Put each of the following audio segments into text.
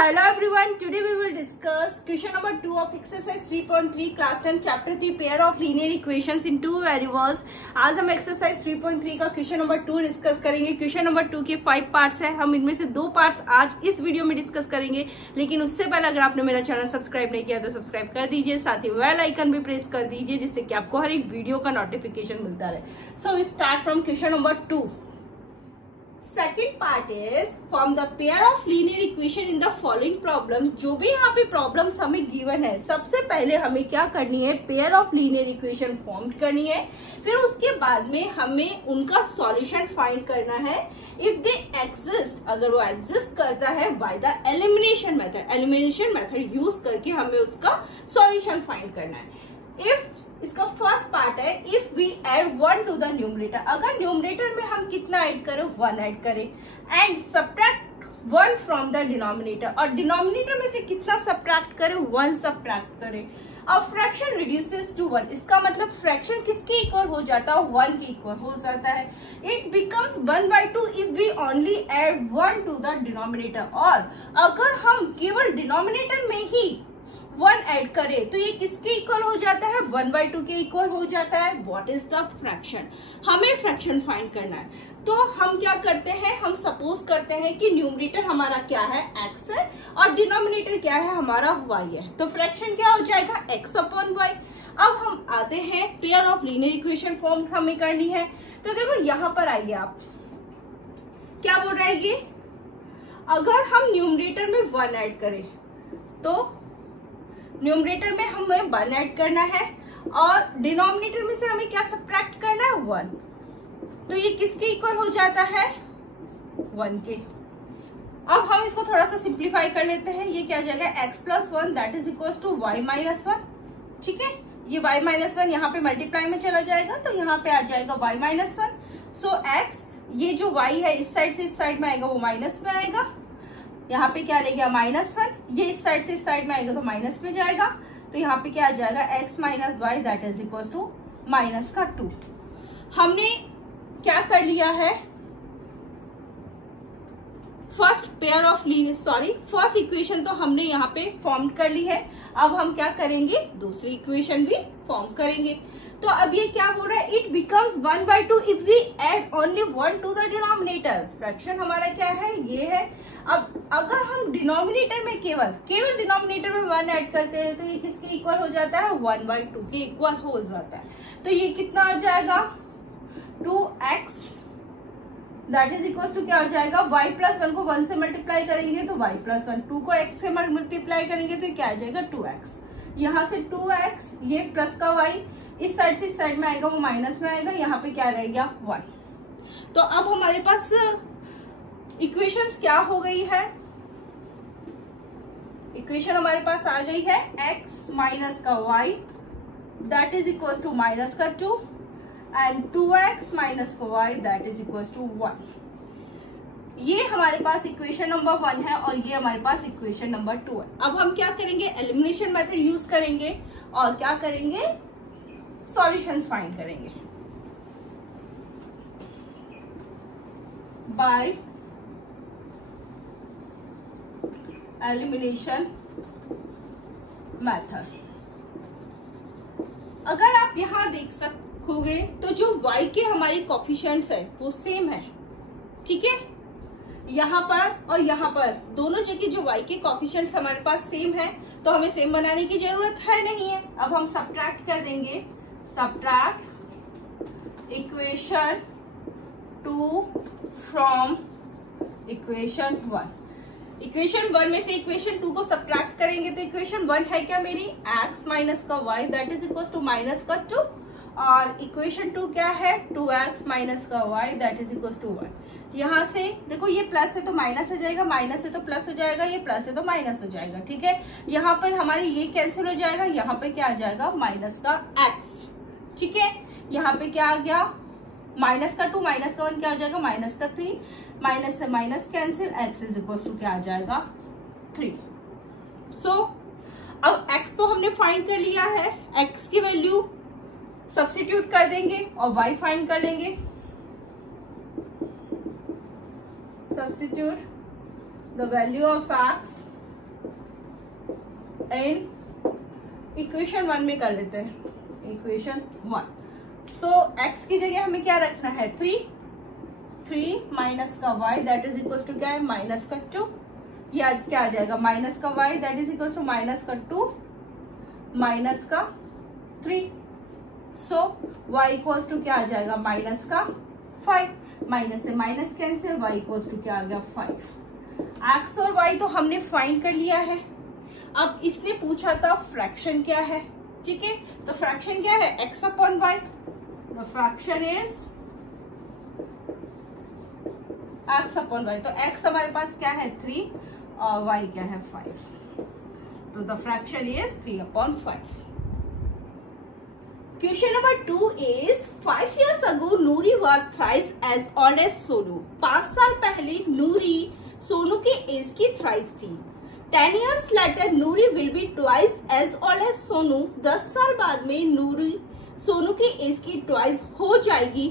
Hello everyone, today we will discuss question number 2 of exercise 3.3 class 10 chapter 3 pair of linear equations in two variables। आज हम exercise 3.3 का question number 2 discuss करेंगे। question number 2 के 5 parts हैं, हम इनमें से 2 पार्ट्स आज इस वीडियो में डिस्कस करेंगे। लेकिन उससे पहले अगर आपने मेरा चैनल सब्सक्राइब नहीं किया तो सब्सक्राइब कर दीजिए, साथ ही बेल आइकन भी प्रेस कर दीजिए जिससे कि आपको हर एक वीडियो का नोटिफिकेशन मिलता रहे। So we start from question number 2। Second part is form the pair of linear equation in the following problems. जो भी यहाँ पे प्रॉब्लम्स हमें गिवन है, सबसे पहले हमें क्या करनी है, pair of linear equation form करनी है। फिर उसके बाद में हमें उनका सॉल्यूशन फाइंड करना है। इफ दे एग्जिस्ट, अगर वो एग्जिस्ट करता है by the elimination method, elimination method use करके हमें उसका सॉल्यूशन फाइंड करना है। इफ इसका फर्स्ट पार्ट है, if we add 1 to the numerator, अगर न्यूमरेटर में हम कितना ऐड करें, 1 ऐड करें, and subtract 1 from the denominator, और डिनोमिनेटर में से कितना सब्ट्रैक्ट करें, 1 सब्ट्रैक्ट करें। और फ्रैक्शन रिड्यूसेस टू 1, इसका मतलब फ्रैक्शन किसके इक्वल हो जाता है, 1 के इक्वल हो जाता है। It becomes 1/2 if we only add 1 to the denominator, और अगर हम केवल डिनोमिनेटर में ही 1 ऐड करें तो ये किसके इक्वल हो जाता है, 1/2 के इक्वल हो जाता है। व्हाट इज द फ्रैक्शन, हमें फ्रैक्शन फाइंड करना है। तो हम क्या करते हैं, हम सपोज करते हैं कि न्यूमरेटर हमारा क्या है, x है, और डिनोमिनेटर क्या है, हमारा y है। तो फ्रैक्शन क्या हो जाएगा, x/y। अब हम आते हैं, pair of linear equation form हमें करनी है। तो देखो यहाँ पर आइए, आप क्या बोल रहे हैं, ये अगर हम न्यूमरेटर में 1 ऐड करें तो न्यूमरेटर में हमें 1 ऐड करना है, और डिनोमिनेटर में से हमें क्या सब्ट्रैक्ट करना है, 1। तो ये किसके इक्वल हो जाता है, 1 के। अब हम इसको थोड़ा सा सिंप्लीफाई कर लेते हैं। ये क्या हो जाएगा, x+1 that is equal to y-1। ठीक है, ये y-1 यहाँ पे मल्टीप्लाई में चला जाएगा तो यहाँ पे आ जाएगा y-1। सो x, ये जो y है इस साइड से इस साइड में आएगा, वो माइनस में आएगा। यहाँ पे क्या रहेगा, -1, ये इस साइड से इस साइड में आएगा तो माइनस में जाएगा। तो यहाँ पे क्या आ जाएगा, x - y that is equal to -2। हमने क्या कर लिया है, फर्स्ट इक्वेशन तो हमने यहाँ पे फॉर्म कर ली है। अब हम क्या करेंगे, दूसरी इक्वेशन भी फॉर्म करेंगे। तो अब ये क्या हो रहा है, it becomes 1/2 if we add only 1 to the denominator. Fraction हमारा क्या है, ये है। अब अगर हम डिनोमिनेटर में केवल डिनोमिनेटर में 1 ऐड करते हैं तो ये किसके इक्वल हो जाता है, 1/2 के इक्वल हो जाता है। तो ये कितना आ जाएगा, 2x that is equal to क्या हो जाएगा, y+1 को 1 से मल्टीप्लाई करेंगे तो y+1, 2 को x से मल्टीप्लाई करेंगे तो क्या आ जाएगा, 2x। यहाँ से 2x, ये प्लस का y इस साइड से इस साइड में आएगा, वो माइनस में आएगा, यहाँ पे क्या रहेगा, 1। तो अब हमारे पास इक्वेशंस क्या हो गई है, इक्वेशन हमारे पास आ गई है, x माइनस का y that is equal to -2 and 2x minus का y that is equal to 1। ये हमारे पास इक्वेशन नंबर 1 है और ये हमारे पास इक्वेशन नंबर 2 है। अब हम क्या करेंगे, एलिमिनेशन मेथड यूज करेंगे और क्या करेंगे, सॉल्यूशंस फाइंड करेंगे बाय एलिमिनेशन मेथड। अगर आप यहां देख सकोगे तो जो y के हमारे कोफिशिएंट्स है वो सेम है। ठीक है, यहाँ पर और यहाँ पर दोनों जगह जो y के कोफिशिएंट्स हमारे पास सेम है, तो हमें सेम बनाने की जरूरत है नहीं है। अब हम सब्ट्रैक्ट कर देंगे, subtract equation 2 from equation 1। Equation 1 में से इक्वेशन 2 को सब्ट्रैक्ट करेंगे तो इक्वेशन 1 है क्या मेरी, x माइनस का y that is equal to -2, और इक्वेशन 2 क्या है, 2x माइनस का y that is equal to 1। यहाँ से देखो, ये प्लस है तो माइनस हो जाएगा, माइनस है तो प्लस हो जाएगा, ये प्लस है तो माइनस हो जाएगा। ठीक है, यहाँ पर हमारे ये कैंसिल हो जाएगा, यहाँ पे क्या आ जाएगा, -x। ठीक है, यहाँ पे क्या आ गया, -2 -1 क्या हो जाएगा, -3, माइनस से minus cancel, x is equal to क्या आ जाएगा, 3। सो अब x तो हमने फाइंड कर लिया है, x की वैल्यू सब्स्टिट्यूट कर देंगे और y फाइंड कर लेंगे। substitute the value of x in equation 1 में कर लेते हैं, इक्वेशन 1। सो x की जगह हमें क्या रखना है, 3 माइनस का y that is equal to क्या है, माइनस का 2, या क्या आ जाएगा माइनस का y that is equal to minus का 2 माइनस का 3। सो y इक्वल्स टू क्या आ जाएगा, माइनस का 5, माइनस से minus cancel, y equals to क्या आ गया 5। x और y तो हमने फाइंड कर लिया है। अब इसने पूछा था फ्रैक्शन क्या है, ठीक है, तो फ्रैक्शन क्या है, x upon y, the fraction is x upon y। तो x हमारे पास क्या है 3 और y क्या है 5, तो the fraction is 3 upon 5। Question number 2 is 5 years ago Noori was thrice as old as Sonu। 5 साल पहले नूरी सोनू के एज की थ्राइस थी। 10 years later Noori will be twice as old as Sonu। 10 साल बाद में नूरी सोनू के एज की ट्वाइस हो जाएगी।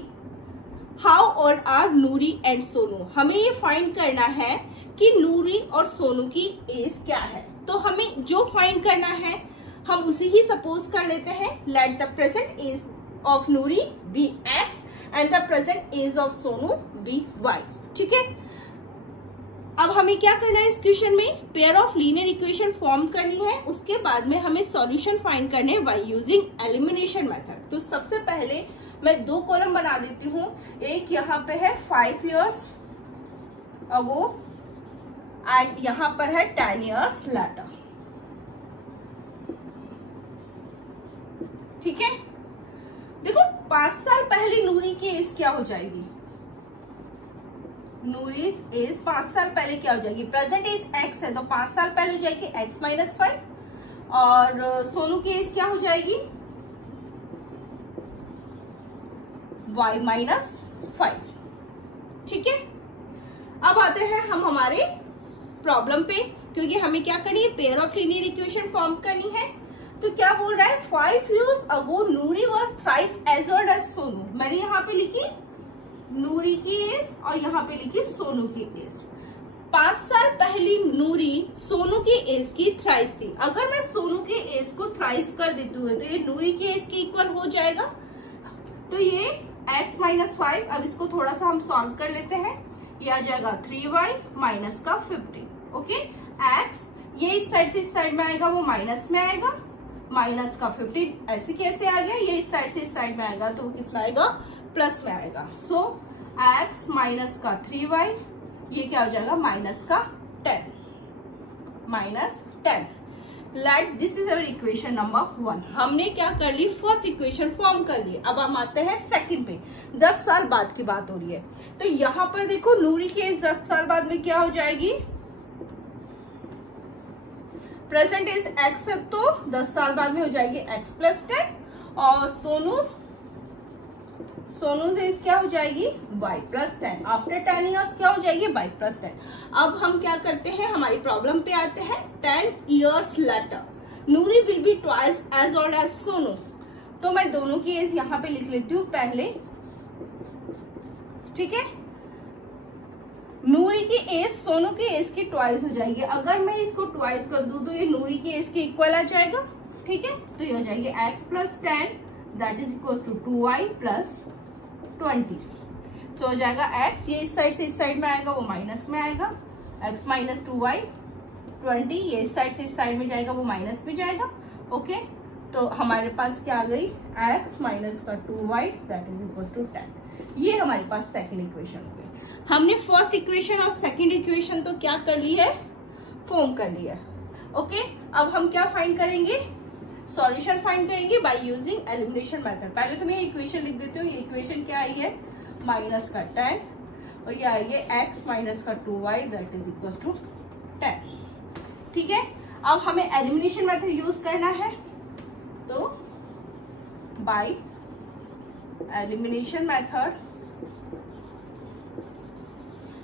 How old are Noori and Sonu? हमें ये फाइंड करना है कि नूरी और सोनू की एज क्या है। तो हमें जो फाइंड करना है हम उसे ही सपोज कर लेते हैं। Let the present age of Noori be x and the present age of Sonu be y, ठीक है। अब हमें क्या करना है इस क्वेश्चन में, pair of linear equation form करनी है, उसके बाद में हमें सॉल्यूशन फाइंड करने हैं बाय यूजिंग एलिमिनेशन मेथड। तो सबसे पहले मैं 2 कॉलम बना देती हूँ। एक यहाँ पे है 5 years ago एंड यहाँ पर है 10 years later, ठीक है। देखो 5 साल पहले नूरी की एज क्या हो जाएगी, नूरी एज 5 साल पहले क्या हो जाएगी, प्रेजेंट एज x है तो 5 साल पहले हो जाएगी x माइनस 5, और सोनू की एज क्या हो जाएगी y माइनस 5, ठीक है। अब आते हैं हम हमारे प्रॉब्लम पे, क्योंकि हमें क्या करनी है, pair of linear equation form करनी है। तो क्या बोल रहा है, 5 years ago Noori was thrice as old as Sonu. मैंने यहाँ पे लिखी नूरी की एज और यहाँ पे लिखी सोनू की एज। 5 साल पहले नूरी सोनू की एज की थ्राइस थी। अगर मैं सोनू के एज को थ्राइस कर देती हूँ तो ये नूरी की एज के इक्वल हो जाएगा। तो ये x माइनस 5, अब इसको थोड़ा सा हम सॉल्व कर लेते हैं। ये आ जाएगा 3y माइनस का 50, ओके। x ये इस साइड से इस साइड में आएगा, वो माइनस में आएगा, माइनस का 50 ऐसे कैसे आ गया, ये इस साइड से इस साइड में आएगा तो वो किस में आएगा, प्लस में आएगा। सो x माइनस का 3y ये क्या हो जाएगा, माइनस का 10, minus 10। Let this is our equation number 1। हमने क्या कर ली, फर्स्ट इक्वेशन फॉर्म कर ली। अब हम आते हैं सेकंड पे। 10 साल बाद की बात हो रही है, तो यहाँ पर देखो नूरी की एज 10 साल बाद में क्या हो जाएगी, प्रेजेंट एज x है तो 10 साल बाद में हो जाएगी x प्लस 10, और सोनू एज क्या हो जाएगी y प्लस 10। आफ्टर 10 years क्या हो जाएगी y प्लस 10। अब हम क्या करते हैं, हमारी प्रॉब्लम पे आते हैं। 10 years later Noori will be twice as old as Sonu. तो मैं दोनों की एज यहाँ पे लिख लेती हूँ पहले, ठीक है। नूरी की एज सोनू की एज की ट्वाइस हो जाएगी। अगर मैं इसको ट्वाइस कर दूं तो ये नूरी की एज के इक्वल आ जाएगा, ठीक है। तो ये हो जाएगी x plus 10 that is equal to 2y plus 20। So हो जाएगा x, ये इस साइड से इस साइड में आएगा, वो माइनस में आएगा, x माइनस 2y 20, ये इस साइड से इस साइड में जाएगा, वो माइनस में जाएगा, ओके। तो हमारे पास क्या आ गई, x माइनस का 2y that is equal to 10। ये हमारे पास सेकेंड इक्वेशन हो गई। हमने फर्स्ट इक्वेशन और सेकंड इक्वेशन तो क्या कर ली है, फॉर्म कर लिया, ओके। अब हम क्या फाइंड करेंगे, सॉल्यूशन फाइंड करेंगे बाय यूजिंग एलिमिनेशन मेथड। पहले तो मैं इक्वेशन लिख देती हूँ। ये इक्वेशन क्या आई है, माइनस का 10, और ये आई है x माइनस का 2y that is equal to 10, ठीक है। अब हमें एलिमिनेशन मेथड यूज करना है, तो by elimination method,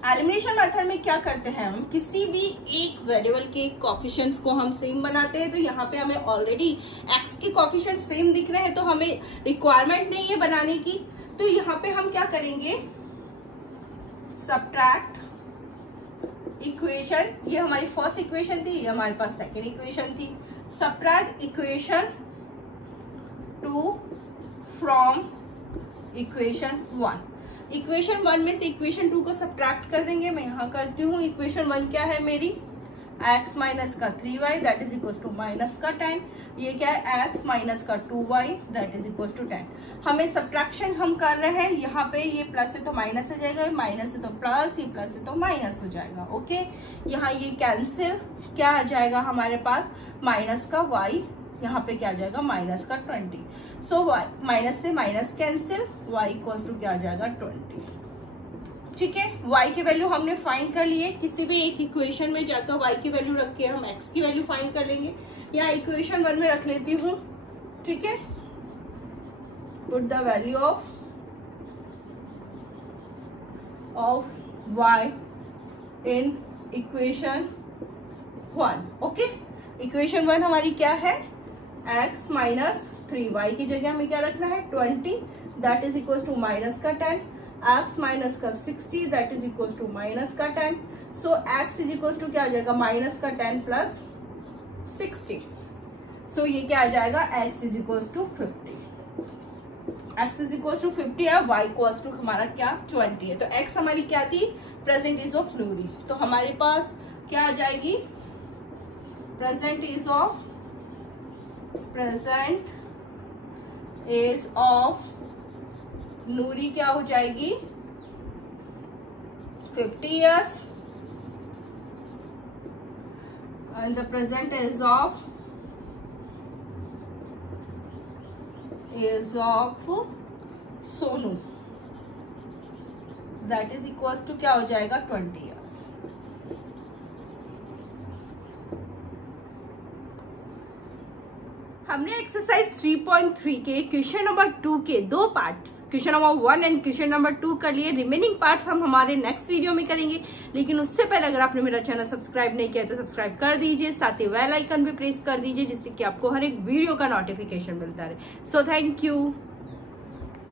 elimination method में क्या करते हैं, हम किसी भी एक वेरिएबल के कोफिशिएंट्स को हम सेम बनाते हैं। तो यहाँ पे हमें ऑलरेडी x के कोफिशिएंट सेम दिख रहे हैं, तो हमें रिक्वायरमेंट नहीं है बनाने की। तो यहाँ पे हम क्या करेंगे, सब्ट्रैक्ट इक्वेशन, ये हमारी फर्स्ट इक्वेशन थी, ये हमारे पास सेकेंड इक्वेशन थी, subtract equation 2 from equation 1. Equation 1 में से इक्वेशन 2 को सब्ट्रैक्ट कर देंगे. मैं यहाँ करती हूँ. इक्वेशन 1 क्या है मेरी, x माइनस का 3y that is equal to minus का 10. ये क्या है, x माइनस का 2y that is equal to 10. हमें सब्ट्रैक्शन हम कर रहे हैं. यहाँ पे ये प्लस है तो माइनस हो जाएगा, माइनस है तो प्लस, ये प्लस है तो माइनस हो जाएगा. ओके, यहाँ ये कैंसिल, क्या आ जाएगा हमारे पास, माइनस का y, यहाँ पे क्या आ जाएगा, माइनस का 20. सो y माइनस से minus cancel, y equals to क्या आ जाएगा, 20. ठीक है, y की वैल्यू हमने फाइंड कर लिए. किसी भी एक इक्वेशन में जाकर y की वैल्यू रख के हम x की वैल्यू फाइंड कर लेंगे. यहाँ इक्वेशन 1 में रख लेती हूँ. ठीक है, put the value of y in equation 1. Okay, equation 1 हमारी क्या है, x माइनस 3y की जगह हमें क्या रखना है, 20 that is equal to minus का 10, x माइनस का 60 that is equal to minus का 10. So x is equal to क्या आ जाएगा, माइनस का 10 प्लस 60. सो ये क्या आ जाएगा, x is equal to 50. x is equal to 50 है, y इक्वल टू हमारा क्या, 20 है. तो x हमारी क्या थी, प्रेजेंट इज ऑफ नूरी. तो हमारे पास क्या आ जाएगी, प्रेजेंट इज ऑफ नूरी क्या हो जाएगी, 50 years. And the present is of Sonu that is equal to क्या हो जाएगा, 20 years. हमने एक्सरसाइज 3.3 के क्वेश्चन नंबर 2 के दो parts, question number 1 and question number 2 कर लिए. रिमेनिंग पार्ट्स हम हमारे नेक्स्ट वीडियो में करेंगे. लेकिन उससे पहले अगर आपने मेरा चैनल सब्सक्राइब नहीं किया तो सब्सक्राइब कर दीजिए, साथ ही बेल आइकन भी प्रेस कर दीजिए जिससे कि आपको हर एक वीडियो का नोटिफिकेशन मिलता रहे. So thank you.